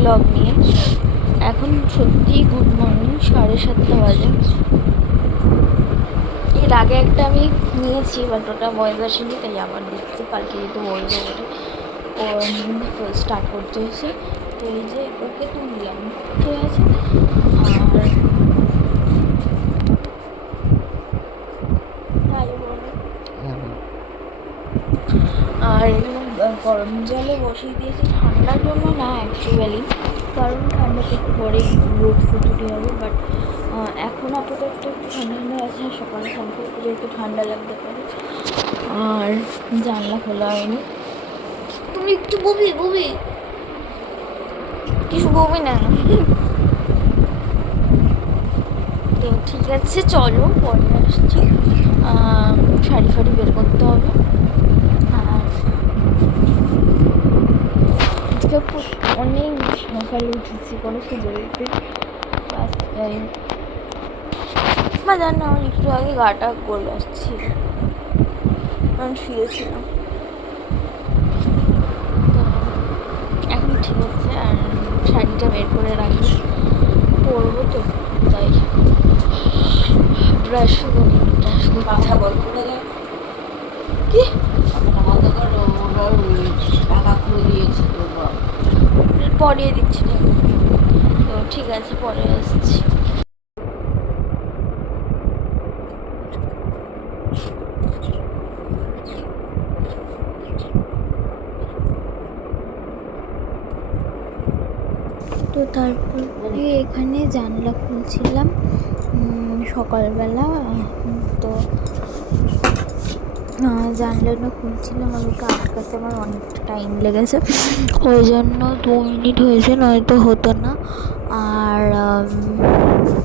Blog নিয়ে এখন সত্যিই গুড মর্নিং সাড়ে সাতটা বাজে এর আগে একটা আমি নিয়েছি বাট ওটা ভয়েস আসেনি তাই আবার দেখতে কালকে যেহেতু বলব বলে ও স্টার্ট করতে হয়েছে তো এই যে ওকে তুললাম ঠিক আছে আর তাই বলো আর এগুলো গরম জলে বসিয়ে দিয়েছি। ঠান্ডার জন্য না অ্যাকচুয়ালি কারণ ঠান্ডাতে একটু পরে রোদ ফুটুটি হবে বাট এখন আপাতত একটু ঠান্ডা ঠান্ডা আছে সকালে স্নান করে একটু ঠান্ডা লাগতে পারে। আর জানলা খোলা হয়নি। তুমি একটু বমি বমি। কিছু বমি না। তো ঠিক আছে, চলো, পরে আসছি। শাড়ি ফাড়ি বের করতে হবে আর আজকে অনেক সকালে উঠেছি, কোনো সুযোগ দিতে। ক্লাস টাইম বা জানো আমার একটু আগে গাটা গোল আসছিল। কারণ শুয়েছিলাম। এখন ঠিক আছে, আর শাড়িটা বের করে রাখি। পরবো তো, তাই। ব্রাশ কথা বল করে দে কি কথাটা বন্ধ করো ওনার টাকা খুলে দিয়েছে তো বাবা। পরিয়ে দিচ্ছি। তো তো ঠিক আছে পরে আসছি। তো তারপরে এখানে জানলা খুলছিলাম। সকালবেলা জানলাটা খুলছিলাম ওকে আটকাতে আমার অনেকটা টাইম লেগেছে। ওই জন্য দু মিনিট হয়েছে, নয়তো হতো না। আর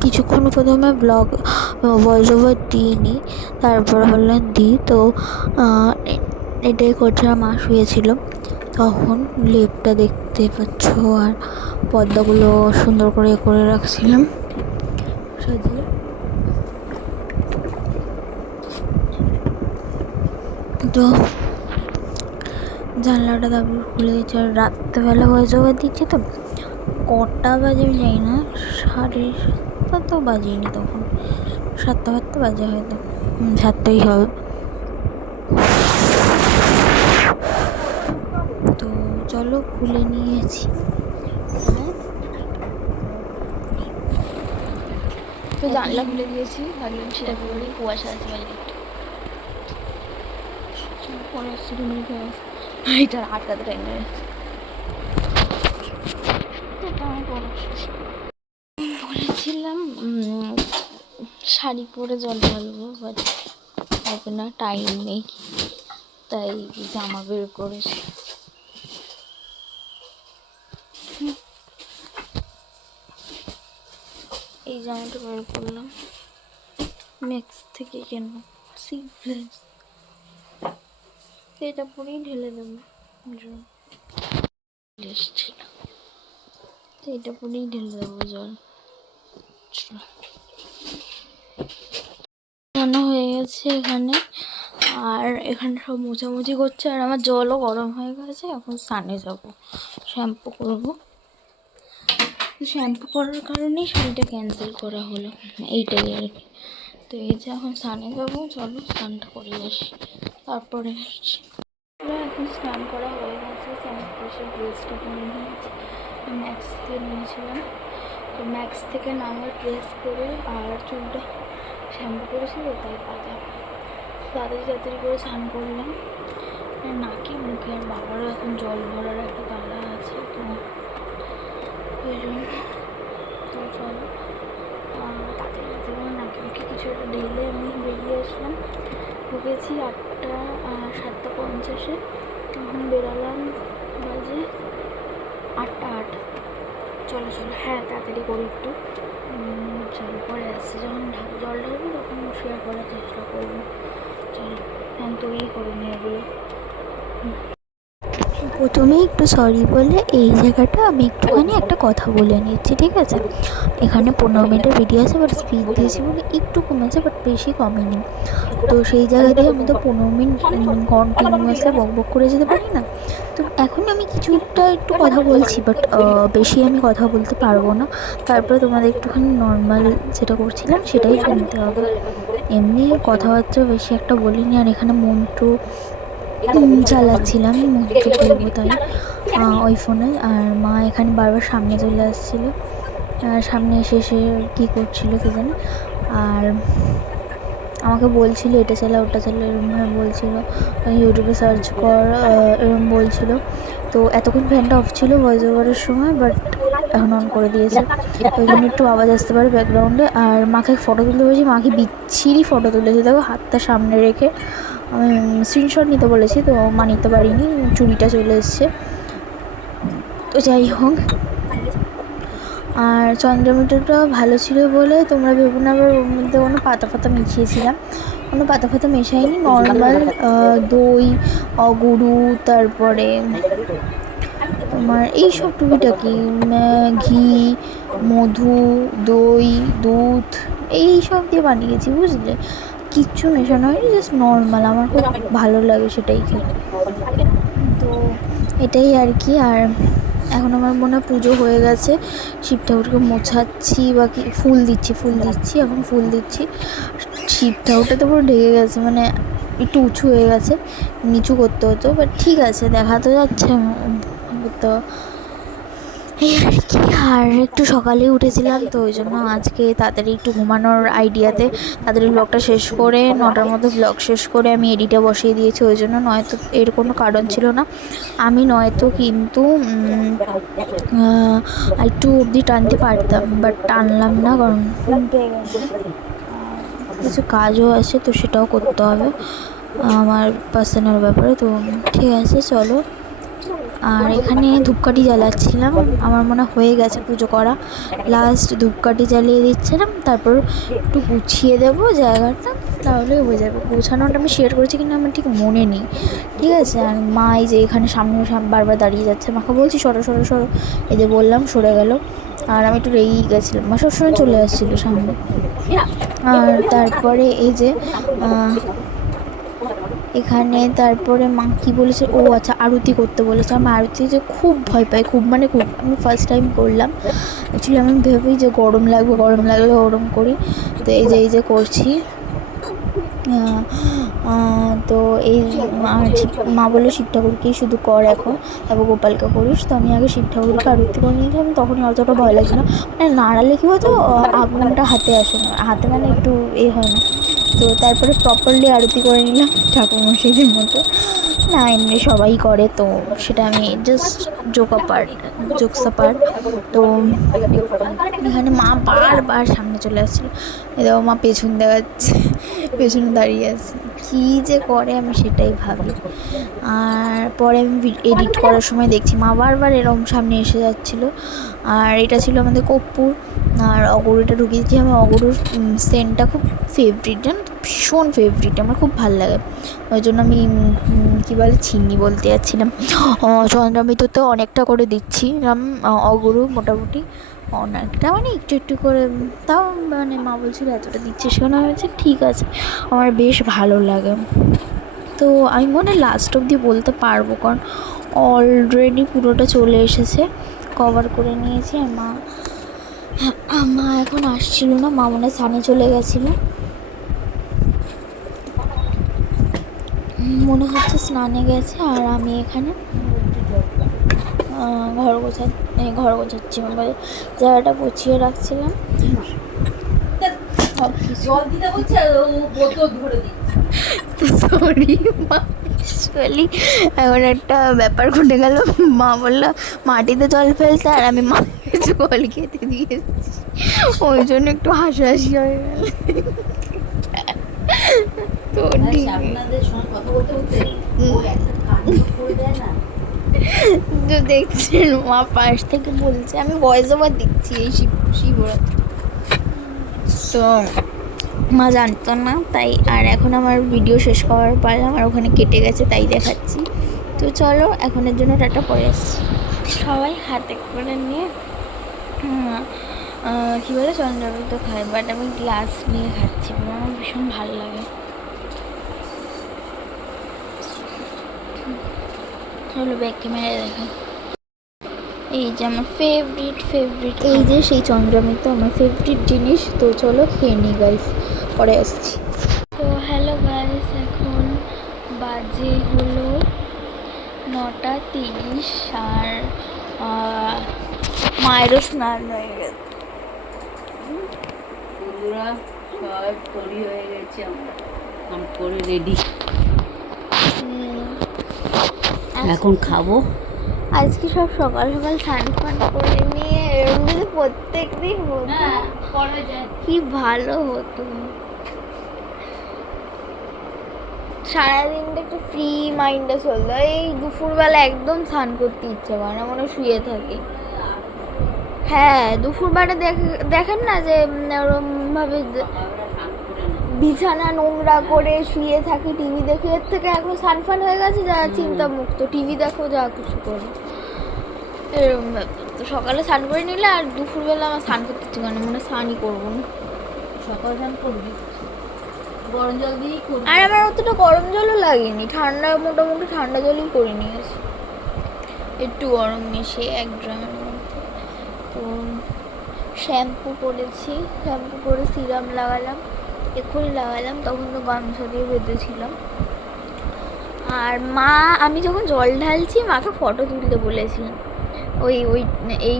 কিছুক্ষণ প্রথমে ব্লগ ভয়েস ওভার দিইনি, তারপর বললেন দিই তো এটাই করছে, মা শুয়েছিল। তখন লেপটা দেখতে পাচ্ছ, আর পর্দাগুলো সুন্দর করে করে রাখছিলাম। সাজিয়ে তো জানলাটা তারপর খুলে দিচ্ছে আর রাত্রেবেলা হয়ে ওভার দিচ্ছে তো। কটা বাজে আমি জানি না। সাড়ে সাতটা তো বাজেনি তখন। সাতটা সাতটা বাজে হয়তো। সাতটাই হবে। তো চলো খুলে নিয়েছি? তো জানলা খুলে দিয়েছি। ভাবলাম সেটা করে কুয়াশা আছে বাইরে একটু পরে মিনিট হয়ে গেছে। এইটার টাইম হয়ে গেছে। বলেছিলাম শাড়ি পরে জল ঢালবো বাট হবে না টাইম নেই। তাই জামা বের করেছি। এই জামাটা বের করলাম। ম্যাক্স থেকে কেন সি প্লেস এটা পরেই ঢেলে দেবো। জল। এসছিল তো এটা পরেই ঢেলে দেবো জল। হয়ে গেছে এখানে। আর এখানে সব মোছামুছি করছে। আর আমার জলও গরম হয়ে গেছে। এখন স্নানে যাব। শ্যাম্পু করব। শ্যাম্পু করার কারণেই শাড়িটা ক্যান্সেল করা হলো। এইটাই আর কি। তো এই যে এখন স্নানে যাব, চলো স্নানটা করে আসি। তারপরে আসছি। এখন স্নান করা হয়ে গেছে এসে ড্রেসটা পরে নিয়েছি। ম্যাক্স থেকে নিয়েছিলাম। তো ম্যাক্স থেকে নামার ড্রেস করে আর চুলটা শ্যাম্পু করেছিল, তাই পাতা। তাড়াতাড়ি তাড়াতাড়ি করে স্নান করলাম। নাকে মুখে, আর বাবারও এখন জল ভরার একটা কালা আছে, তো ওই জন্য তো চলো আহ, তাড়াতাড়ি তাড়াতাড়ি করে নাকে মুখে কিছু একটা ঢেলে আমি বেরিয়ে আসলাম। ঢুকেছি আটটা সাতটা পঞ্চাশে। তখন বেরোলাম বাজে আটটা আট। চলো চলো। হ্যাঁ তাড়াতাড়ি করি একটু। চলো, পরে আসছি। যখন জল ঢালবো তখন শেয়ার করার চেষ্টা করব। চলো হ্যাঁ তৈরি করে নিয়ে এগুলো। হুম। প্রথমে একটু সরি বলে এই জায়গাটা আমি একটুখানি একটা কথা বলে নিচ্ছি, ঠিক আছে? এখানে পনেরো মিনিটের ভিডিও আছে বাট স্পিড দিয়েছি বলে একটু কমেছে বাট বেশি কমেনি। তো সেই জায়গা দিয়ে আমি তো পনেরো মিনিট কন্টিনিউয়াসলি বক বক করে যেতে পারি না? তো এখন আমি কিছুটা একটু কথা বলছি বাট বেশি আমি কথা বলতে পারব না। তারপরে তোমাদের একটুখানি নর্মাল যেটা করছিলাম সেটাই শুনতে হবে। এমনি কথাবার্তা বেশি একটা বলিনি, আর এখানে মন্ত্র চালাচ্ছিলাম মন্ত্র করব তাই ওই ফোনে। আর মা এখানে বারবার সামনে চলে আসছিল। সামনে এসে এসে কী করছিল কে জানে। আর আমাকে বলছিল এটা চালা ওটা চালা এরকমভাবে বলছিলো। ইউটিউবে সার্চ কর আহ, এরকম বলছিলো। তো এতক্ষণ ফ্যানটা অফ ছিল ভয়েস ওভারের সময় বাট এখন অন করে দিয়েছে। ওই জন্য একটু আওয়াজ আসতে পারে ব্যাকগ্রাউন্ডে আর মাকে ফটো তুলতে বলেছি মাকে বিচ্ছিরি ফটো তুলেছে। দেখো হাতটা সামনে রেখে স্ক্রিনশট নিতে বলেছি তো মা নিতে পারিনি চুরিটা চলে এসছে। তো যাই হোক আর চন্দ্রমিটারটা ভালো ছিল বলে তোমরা ভেবো না আবার ওর মধ্যে কোনো পাতা ফাতা মিশিয়েছিলাম। কোনো পাতা ফাতা মেশাইনি নর্মাল দই অগুরু তারপরে তোমার এই সব টুকিটাকি উম, ঘি মধু দই দুধ এই সব দিয়ে বানিয়েছি বুঝলে? কিচ্ছু মেশানো হয়নি জাস্ট নর্মাল আমার খুব ভালো লাগে সেটাই খেতে। তো এটাই আর কি, আর এখন আমার মনে হয় পুজো হয়ে গেছে, শিব ঠাকুরকে মোছাচ্ছি বা কি, ফুল দিচ্ছি ফুল দিচ্ছি, এখন ফুল দিচ্ছি। শিব ঠাকুরটা তো পুরো ঢেকে গেছে মানে একটু উঁচু হয়ে গেছে, নিচু করতে হতো বাট ঠিক আছে, দেখা তো যাচ্ছে তো এই আর কি আর, একটু সকালে উঠেছিলাম, তো ওই জন্য আজকে তাড়াতাড়ি একটু ঘুমানোর আইডিয়াতে তাড়াতাড়ি ব্লগটা শেষ করে নটার মধ্যে ব্লগ শেষ করে আমি এডিটে বসিয়ে দিয়েছি, ওই জন্য নয়তো এর কোনো কারণ ছিল না। আমি নয়তো কিন্তু একটু অবধি টানতে পারতাম বাট টানলাম না, কারণ কিছু কাজও আছে, তো সেটাও করতে হবে, আমার পার্সোনাল ব্যাপারে, তো ঠিক আছে, চলো। আর এখানে ধূপকাঠি জ্বালাচ্ছিলাম। আমার মনে হয়ে গেছে পুজো করা। লাস্ট ধূপকাঠি জ্বালিয়ে দিচ্ছিলাম। তারপর একটু গুছিয়ে দেবো জায়গাটা, তাহলে হয়ে যাবে। গোছানোটা আমি শেয়ার করেছি কিন্তু আমার ঠিক মনে নেই। ঠিক আছে? আর মা এই যে এখানে সামনে বারবার দাঁড়িয়ে যাচ্ছে। মাকে বলছি, সরো সরো সরো। এই যে বললাম, সরে গেল। আর আমি একটু রেগেই গেছিলাম। মা সবসময় চলে আসছিল সামনে। আর তারপরে এই যে এখানে তারপরে মা কী বলেছে? ও আচ্ছা আরতি করতে বলেছে। আমি আরতি যে খুব ভয় পাই খুব মানে খুব আমি ফার্স্ট টাইম করলাম। অ্যাকচুয়ালি আমি ভেবেই যে গরম লাগবে গরম লাগলে ওরম করি। তো এই যে এই যে করছি। তো এই মা বলল শিব ঠাকুরকেই শুধু কর এখন। তারপর গোপালকে করিস। তো আমি আগে শিব ঠাকুরকে আরতি করে নিয়েছিলাম তখনই অতটা ভয় লাগছে না। মানে নাড়ালে কী আহ, আগুনটা হাতে আসে না। হাতে মানে একটু এ হয় না। তো তারপরে প্রপারলি আরতি করে নিলাম ঠাকুর মশাইদের মতো। না, এমনি সবাই করে, তো সেটা আমি জাস্ট জোকা পার্ট জোকসা পার্ট তো এখানে মা বারবার সামনে চলে আসছিল। এ দেখো মা পেছন দেখাচ্ছে, পেছনে দাঁড়িয়ে আছে। কী যে করে আমি সেটাই ভাবি। আর পরে আমি এডিট করার সময় দেখছি মা বারবার এরকম সামনে এসে যাচ্ছিল। আর এটা ছিল আমাদের কর্পূর আর অগরুটা ঢুকিয়েছি, আমি অগরুর সেন্টটা খুব ফেভারিট জানো ভীষণ ফেভারিট আমার খুব ভালো লাগে। ওই জন্য আমি কী বলে, চিনি বলতে যাচ্ছিলাম। চন্দ্রামৃততে অনেকটা করে দিচ্ছি। অগরু মোটামুটি অনেকটা মানে একটু একটু করে তাও মানে মা বলছিল এতটা দিচ্ছিস সেখানে আমি বলছি, ঠিক আছে, আমার বেশ ভালো লাগে। তো আমি মনে লাস্ট অবধি বলতে পারব, কারণ অলরেডি পুরোটা চলে এসেছে। কভার করে নিয়েছি, আর মা মা এখন আসছিল না মা মনে চলে গেছিল। মনে হচ্ছে স্নানে গেছে আর আমি এখানে ঘর গোছা ঘর গোছাচ্ছি মানে জায়গাটা গুছিয়ে রাখছিলাম। সরি মা অ্যাকচুয়ালি একটা ব্যাপার ঘটে গেল। মা বলল মাটিতে জল ফেলতে আর আমি মা জল খেতে দিয়েছি ওই জন্য একটু হাসাহাসি হয়ে। গেল তো একটা তো দেখছেন মা পাশ থেকে বলছে আমি ভয়েস ওভার দিচ্ছি এই শিব শিবরাত্রি। তো মা জানতো না তাই আর এখন আমার ভিডিও শেষ করার পর আমার ওখানে কেটে গেছে তাই দেখাচ্ছি। তো চলো এখনের জন্য টাটা পরে আসছি। সবাই হাতে করে নিয়ে কী বলে চন্দ্রবিত খায় বাট আমি গ্লাস নিয়ে খাচ্ছি আমার ভীষণ ভালো লাগে। চলো ব্যাক ক্যামেরা দেখাই এই যে আমার ফেভারিট ফেভারিট এই যে সেই চন্দ্রমিত আমার ফেভারিট জিনিস তো চলো খেয়ে নিই গাইস পরে আসছি। তো হ্যালো গাইস এখন বাজে হলো নটা তিরিশ আর মায়েরও স্নান হয়ে গেছে। বন্ধুরা সবাই তৈরি হয়ে গেছে আমরা। কাম করে রেডি হুম। এখন খাব। আজকে সব সকাল সকাল স্নান ফান করে নিয়ে এরকম যদি প্রত্যেক দিন হতো। যায়। কি ভালো হতো। সারাদিনটা একটু ফ্রি মাইন্ডে চলতো। এই দুপুরবেলা একদম স্নান করতে ইচ্ছে করে না মনে হয় শুয়ে থাকি। হ্যাঁ দুপুরবেলা দেখ দেখেন না যে ওরমভাবে বিছানা নোংরা করে শুয়ে থাকি টিভি দেখে। এর থেকে এখন সানফান হয়ে গেছে যা চিন্তা মুক্ত টিভি দেখো যা কিছু করো। এরকম তো সকালে স্নান করে নিলে আর দুপুরবেলা আমার স্নান করতে ইচ্ছে করে মনে স্নানই করব না। সকাল স্নান করবি? গরম জল দিয়েই আর আমার অতটা গরম জলও লাগেনি। ঠান্ডা মোটামুটি ঠান্ডা জলই করে নিয়েছি। একটু গরম মিশিয়ে এক ড্রামের তো শ্যাম্পু করেছি, শ্যাম্পু করে সিরাম লাগালাম এক্ষুনি লাগালাম, তখন তো গামছা দিয়ে বেঁধেছিলাম। আর মা, আমি যখন জল ঢালছি, মাকে ফটো তুলতে বলেছিলাম ওই ওই, এই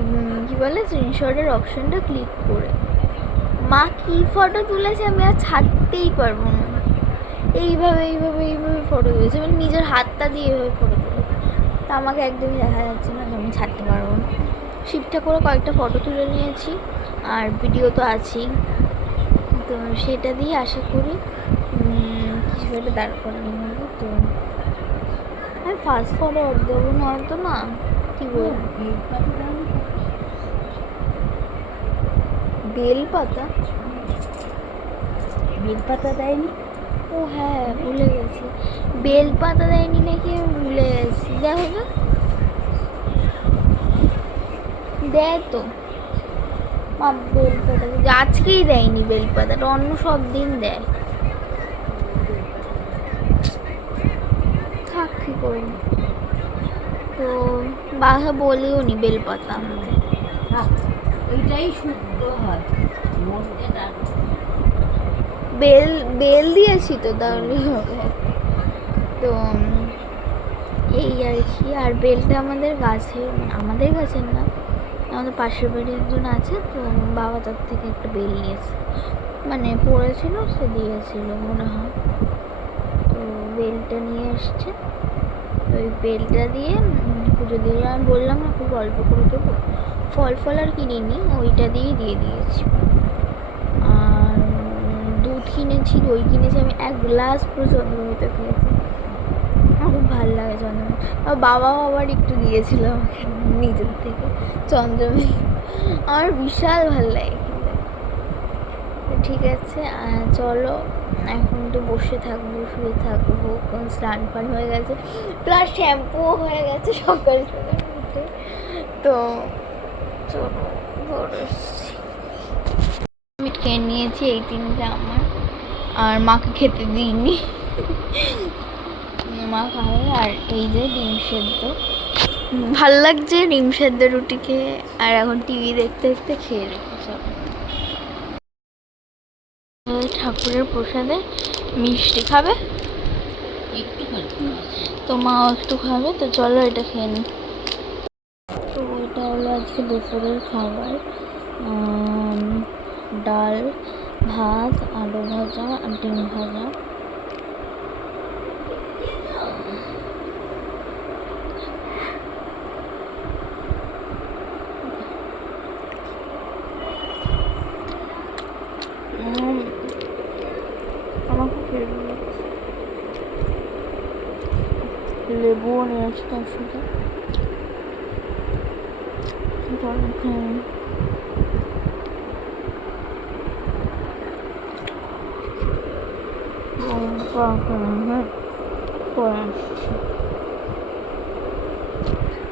কী বলে স্ক্রিনশটের অপশনটা ক্লিক করে। মা কী ফটো তুলেছে আমি আর ছাড়তেই পারব না। এইভাবে এইভাবে এইভাবে ফটো তুলেছে। মানে নিজের হাতটা দিয়ে এইভাবে ফটো তুলেছে। তা আমাকে একদমই দেখা যাচ্ছে না আমি ছাড়তে পারব না। শিফটটা করে কয়েকটা ফটো তুলে নিয়েছি আর ভিডিও তো আছেই। তো সেটা দিয়ে আশা করি কিছু একটা দাঁড় করে নেব। তো আমি ফার্স্ট ফরওয়ার্ড দেবো নয়তো না কী বলব? বেল পাতা বেলপাতা দেয়নি? ও হ্যাঁ ভুলে গেছি। বেল পাতা দেয়নি নাকি আমি ভুলে গেছি। দেখো তো দেয় তো। মা বেল পাতা আজকেই দেয়নি বেল পাতাটা অন্য সব দিন দেয়। থাক কি করি। তো বাসা বলেও নি বেল পাতা আমাকে থাক, এইটাই শুদ্ধ হয়। বেল বেল দিয়েছি তো তাহলেই হবে তো এই আর কি আর বেলটা আমাদের গাছের আমাদের গাছের না। আমাদের পাশের বাড়ি একজন আছে, তো বাবা তার থেকে একটা বেল নিয়েছে। মানে পড়েছিল, সে দিয়েছিল মনে হয়। তো বেলটা নিয়ে এসছে। ওই বেলটা দিয়ে পুজো দিয়ে আমি বললাম, না, খুব অল্প করে দেবো। ফল ফল আর কিনিনি, ওইটা দিয়েই দিয়ে দিয়েছি। আর দুধ কিনেছি, দই কিনেছি, আমি এক গ্লাস পুরো চন্দ্রমিতে খেয়েছি। ভালো লাগে চন্দ্রমিত আর বাবাও আবার একটু দিয়েছিল আমাকে নিজের থেকে চন্দ্রমিত আমার বিশাল ভালো লাগে। ঠিক আছে চলো, এখন তো বসে থাকব, শুয়ে থাকব স্নান ফান হয়ে গেছে। প্লাস শ্যাম্পুও হয়ে গেছে সকাল উঠে। তো চলো আমি খেয়ে নিয়েছি, এই তিনটে আমার। আর মাকে খেতে দিইনি। মা খাবে আর এই যে ডিম সেদ্ধ। ভালো লাগছে ডিম সেদ্ধ রুটি খেয়ে আর এখন টিভি দেখতে দেখতে খেয়ে রেখে সব ঠাকুরের প্রসাদে মিষ্টি খাবে? একটু তো মাও একটু খাবে তো চলো এটা খেয়ে নি। তো এটা হলো আজকে দুপুরের খাবার। ডাল ভাত আলু ভাজা আর ডিম ভাজা উম, আমার খুব ফেভারিট লেবুও হ্যাঁ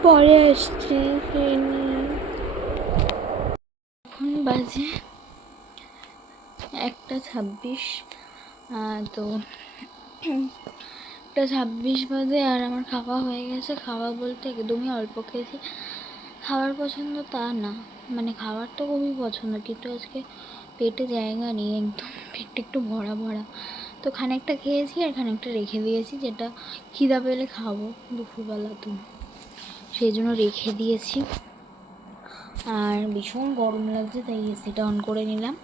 পরে আসছি। এখন বাজে একটা ছাব্বিশ তো একটা ছাব্বিশ বাজে আর আমার খাওয়া হয়ে গেছে। খাওয়া বলতে একদমই অল্প খেয়েছি। খাবার পছন্দ তা না। মানে খাবার তো খুবই পছন্দ কিন্তু আজকে পেটে জায়গা নেই একদম পেটটা একটু ভরা ভরা। তো খানিকটা খেয়েছি আর খানিকটা রেখে দিয়েছি যেটা খিদা পেলে খাব দুপুরবেলা তো। সেই জন্য রেখে দিয়েছি। আর ভীষণ গরম লাগছে তাই এসিটা অন করে নিলাম।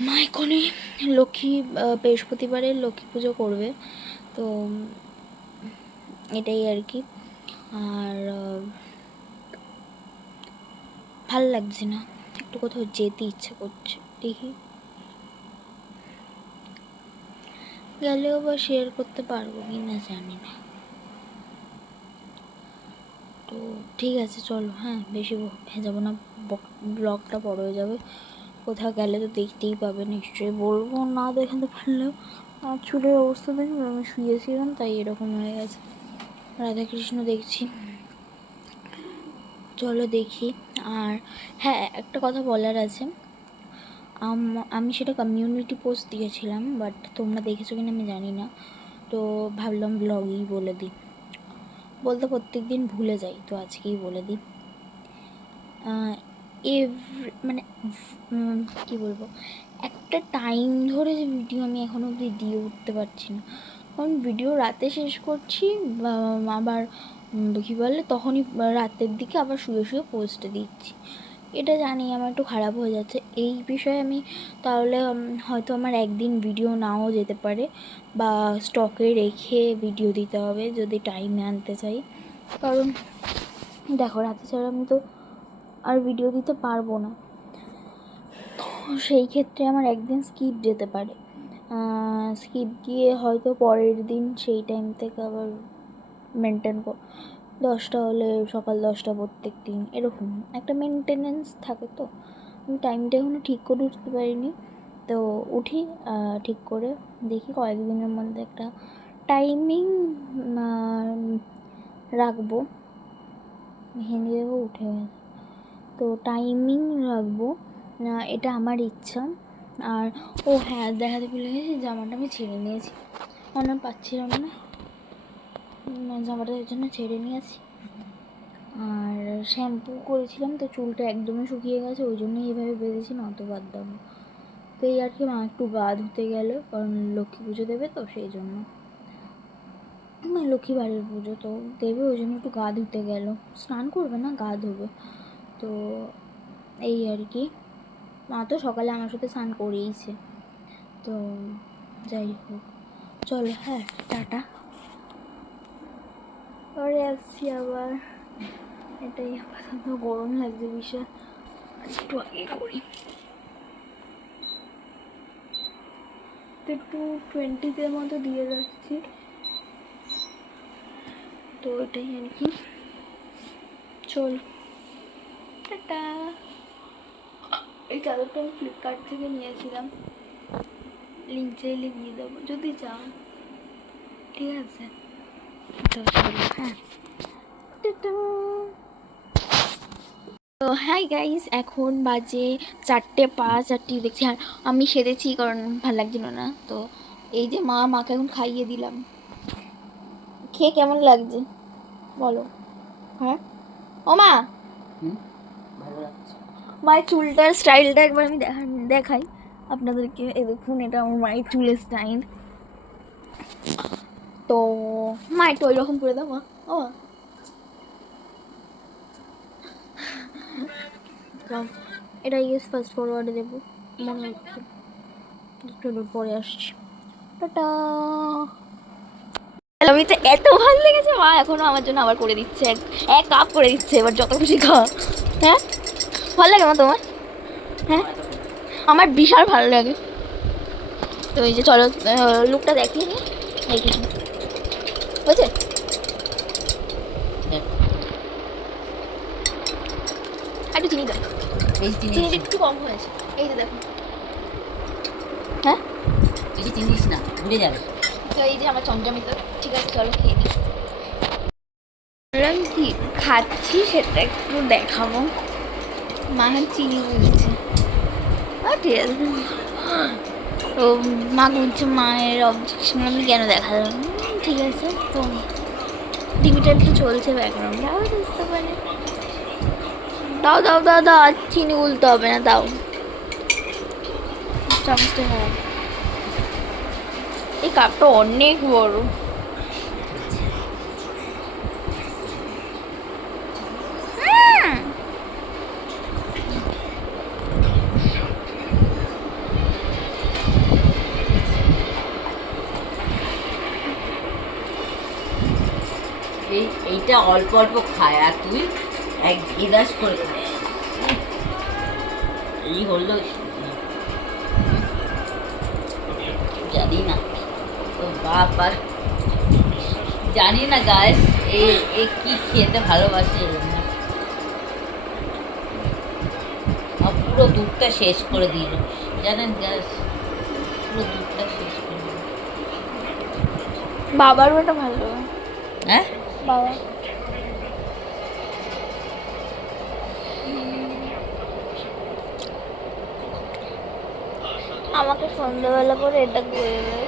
মা এখনই লক্ষ্মী আহ, বৃহস্পতিবারে লক্ষ্মী পুজো করবে। তো এটাই আর কি। আর ভালো লাগছে না। একটু কোথাও যেতে ইচ্ছে করছে, দেখি। গেলেও বা শেয়ার করতে পারব কি না জানি না। তো ঠিক আছে, চলো হ্যাঁ বেশি ব- ভেজাবো না ব্লগটা বড় হয়ে যাবে। কোথাও গেলে তো দেখতেই পাবে, নিশ্চয়ই বলব না দেখাতে পারলেও আর চুলের অবস্থা দেখুন আমি শুয়েছিলাম, তাই এরকম হয়ে গেছে। রাধাকৃষ্ণ দেখছি। চলো দেখি। আর হ্যাঁ একটা কথা বলার আছে। আমি সেটা কমিউনিটি পোস্ট দিয়েছিলাম বাট তোমরা দেখেছ কিনা আমি জানি না। তো ভাবলাম ব্লগেই বলে দিই। বলতে প্রত্যেক দিন ভুলে যাই, তো আজকেই বলে দিই। এভরি মানে কি বলব? একটা টাইম ধরে যে ভিডিও আমি এখনও অবধি দিয়ে উঠতে পারছি না। কারণ ভিডিও রাতে শেষ করছি আবার কী বলে, তখনই রাতের দিকে আবার শুয়ে শুয়ে পোস্টে দিচ্ছি। এটা জানি আমার একটু খারাপ হয়ে যাচ্ছে। এই বিষয়ে আমি তাহলে হয়তো আমার একদিন ভিডিও নাও যেতে পারে বা স্টকে রেখে ভিডিও দিতে হবে যদি টাইমে আনতে চাই। কারণ, দেখো, রাতে ছাড়া আমি তো আর ভিডিও দিতে পারব না। সেই ক্ষেত্রে আমার একদিন স্কিপ যেতে পারে। স্কিপ গিয়ে হয়তো পরের দিন সেই টাইম থেকে আবার মেনটেন দশটা হলে সকাল দশটা প্রত্যেক দিন, এরকম। একটা মেনটেনেন্স থাকে তো। আমি টাইমটা এখনও ঠিক করে উঠতে পারিনি। তো উঠি ঠিক করে দেখি কয়েকদিনের মধ্যে একটা টাইমিং রাখব। ভেঙে উঠে তো টাইমিং রাখব। এটা আমার ইচ্ছা। আর ও হ্যাঁ দেখাতে ভুলে গেছি জামাটা আমি ছেড়ে নিয়েছি। মনে পাচ্ছিলাম না। উম, জামাটার জন্য ছেড়ে নিয়েছি। আর শ্যাম্পু করেছিলাম তো চুলটা একদমই শুকিয়ে গেছে ওই জন্যই এভাবে বেঁধেছি না অত বাদ দাম তো এই আর কি মা একটু গা ধুতে গেল কারণ লক্ষ্মী পুজো দেবে তো সেই জন্য। লক্ষ্মী বাড়ির পুজো তো দেবে ওই জন্য একটু গা ধুতে গেল। স্নান করবে না গা ধোবে। তো এই আর কি। মা তো সকালে আমার সাথে স্নান করেইছে তো যাই হোক, চলো হ্যাঁ টাটা। পরে আসছি আবার। এটাই আপাতত গরম লাগছে বিশাল একটু আগে করি। একটু টোয়েন্টিতে মতো দিয়ে রাখছি তো এটাই আর কি। চল, টাটা। এই চাদরটা আমি ফ্লিপকার্ট থেকে নিয়েছিলাম। লিঙ্ক চাইলে দিয়ে দেবো, যদি চাও। ঠিক আছে। তো হ্যাঁ। তো হ্যাঁ গাইস এখন বাজে চারটে পাঁচ, আর টিভি দেখছি আর আমি সেরেছি কারণ ভালো লাগছিল না। তো এই যে মা, মাকে এখন খাইয়ে দিলাম। খেয়ে কেমন লাগছে? বলো। হ্যাঁ? ও মা! ভালো লাগছে। মায়ের চুলটার স্টাইলটা একবার আমি দেখা দেখাই। আপনাদেরকে, এই দেখুন, এটা আমার মায়ের চুলের স্টাইল। তো, মা, একটু ওই রকম করে দাও, মা। ও এটা ইয়েস ফার্স্ট ফরওয়ার্ডে দেবো। মনে হচ্ছে। পরে আসছি। টাটা। আমি তো এত ভালো লেগেছে, মা। এখনও আমার জন্য আবার করে দিচ্ছে। এক কাপ করে দিচ্ছে, এবার যত খুশি খাওয়া হ্যাঁ? ভালো লাগে মা তোমার? হ্যাঁ? আমার বিশাল ভালো লাগে। তো এই যে চলো লুকটা দেখিয়ে নি? বুঝছে একটু চিনি দাও। চিনিটা একটু কম হয়েছে। এই তো দেখো। হ্যাঁ? বেশি চিনিস না ভুলে যাবে। তো এই যে আমার ঠিক আছে চলো খেয়ে দিই বললাম কি খাচ্ছি সেটা একটু দেখাবো। মা চিনি বলছে ঠিক আছে তো মা বলছে, মায়ের অবজেকশন আমি কেন দেখা যাবে ঠিক আছে তো টিভিটা একটু চলছে ব্যাকগ্রাউন্ডে আবার বুঝতে পারে। দাও দাও দাও দাও, আর চিনি গুলতে হবে না, দাও। চামচটা খারাপ এই কাপটা অনেক বড় হুম। এইটা অল্প অল্প খায় আর তুই এক গিলাস করে খাস। এই হলো জানি না। তো আর জানি না গাছ এ এ কি খেতে ভালোবাসে পুরো দুধটা শেষ করে দিল। জানেন গ্যাস পুরো দুধটা শেষ করে দিল। বাবার ওটা ভালো। হ্যাঁ? বাবা আমাকে সন্ধ্যাবেলা করে এটা করে দেবে।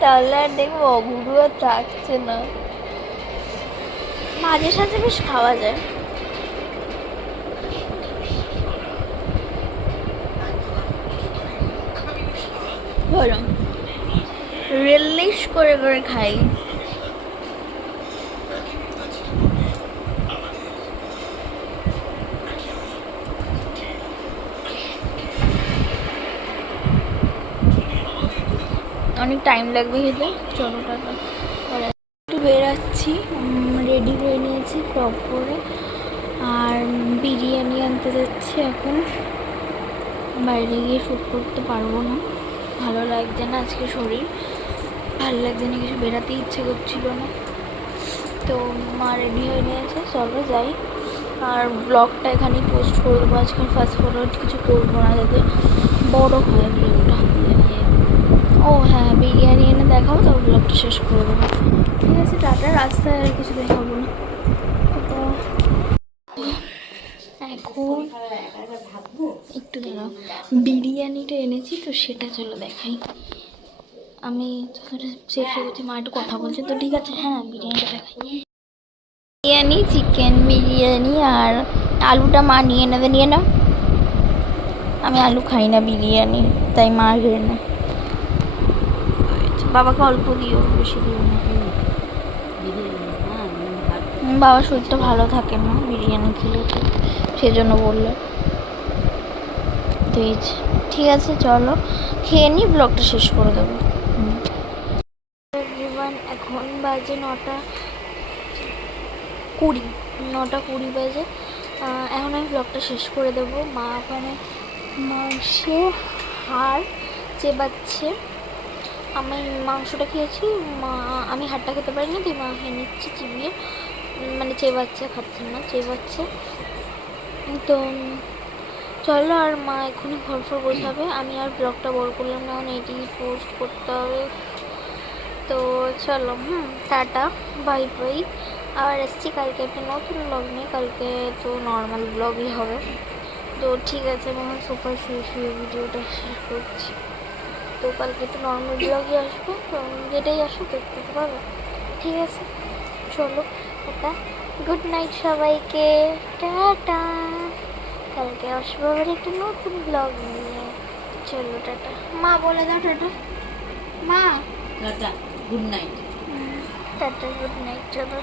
তাহলে আর দেখব অগুরু আর থাকছে না। মাঝে সাঝে বেশ খাওয়া যায়। বলো রিলিশ করে করে খাই। অনেক টাইম লাগবে খেতে চলো টাকা একটু বেরাচ্ছি। রেডি হয়ে নিয়েছি টপ করে। আর বিরিয়ানি আনতে যাচ্ছি এখন। বাইরে গিয়ে শ্যুট করতে পারব না। ভালো লাগছে না আজকে শরীর। ভালো লাগছে না, কিছু বেরাতে ইচ্ছে করছিল না। তো মা রেডি হয়ে নিয়েছে। চলো যাই। আর ব্লগটা এখানেই পোস্ট করে দেবো। আজকাল ফাস্ট ফরওয়ার্ড কিছু করব না যাতে। বড় হয় ব্লগটা ও হ্যাঁ বিরিয়ানি এনে দেখাবো তারপর ব্লগটা শেষ করে দেবো। ঠিক আছে, টাটা, রাস্তায় আর কিছু দেখাবো না। এখন একটু দাঁড়াও। বিরিয়ানিটা এনেছি, তো সেটা চলো দেখাই। আমি চেষ্টা করছি মা একটু কথা বলছে, তো ঠিক আছে হ্যাঁ বিরিয়ানিটা দেখাই। বিরিয়ানি চিকেন বিরিয়ানি আর আলুটা মা নিয়ে নেবে, নিয়ে নাও। আমি আলু খাই না বিরিয়ানি, তাই মা ঘিরে না। বাবাকে অল্প দিও বেশি দিও না। বাবার শরীরটা ভালো থাকে না বিরিয়ানি খেলে তো সেজন্য বলল। তো ঠিক আছে চলো খেয়ে নিই ব্লগটা শেষ করে দেবো। এখন বাজে নটা কুড়ি নটা কুড়ি বাজে। এখন আমি ব্লগটা শেষ করে দেবো। মা ওখানে মাংস হাড় চেবাচ্ছে। আমি মাংসটা খেয়েছি, মা, আমি হাড়টা খেতে পারিনি, তুই মা খেয়ে নিচ্ছে চিবিয়ে মানে চেবাচ্ছে খাচ্ছে না চেবাচ্ছে তো, চলো আর মা এখনই ঘর ফর গোছাবে, আমি আর ব্লগটা বড় করলাম না, এখন এটি পোস্ট করতে হবে। তো চলো, হুম, টাটা বাই বাই আবার এসছি কালকে একটা নতুন ব্লগ নিয়ে, কালকে তো নর্মাল ব্লগই হবে। তো ঠিক আছে আমি এখন সোফায় শুয়ে শুয়ে ভিডিওটা শেষ করছি। তো কালকে একটু নর্মাল ব্লগই আসবে তো যেটাই আসুক দেখতে তো পাবে। ঠিক আছে? চলো এটা গুড নাইট সবাইকে। টাটা। কালকে আসব আবার একটা নতুন ব্লগ নিয়ে। চলো টাটা। মা বলে দাও টাটা। মা। Tata. Good night tata good night চলো।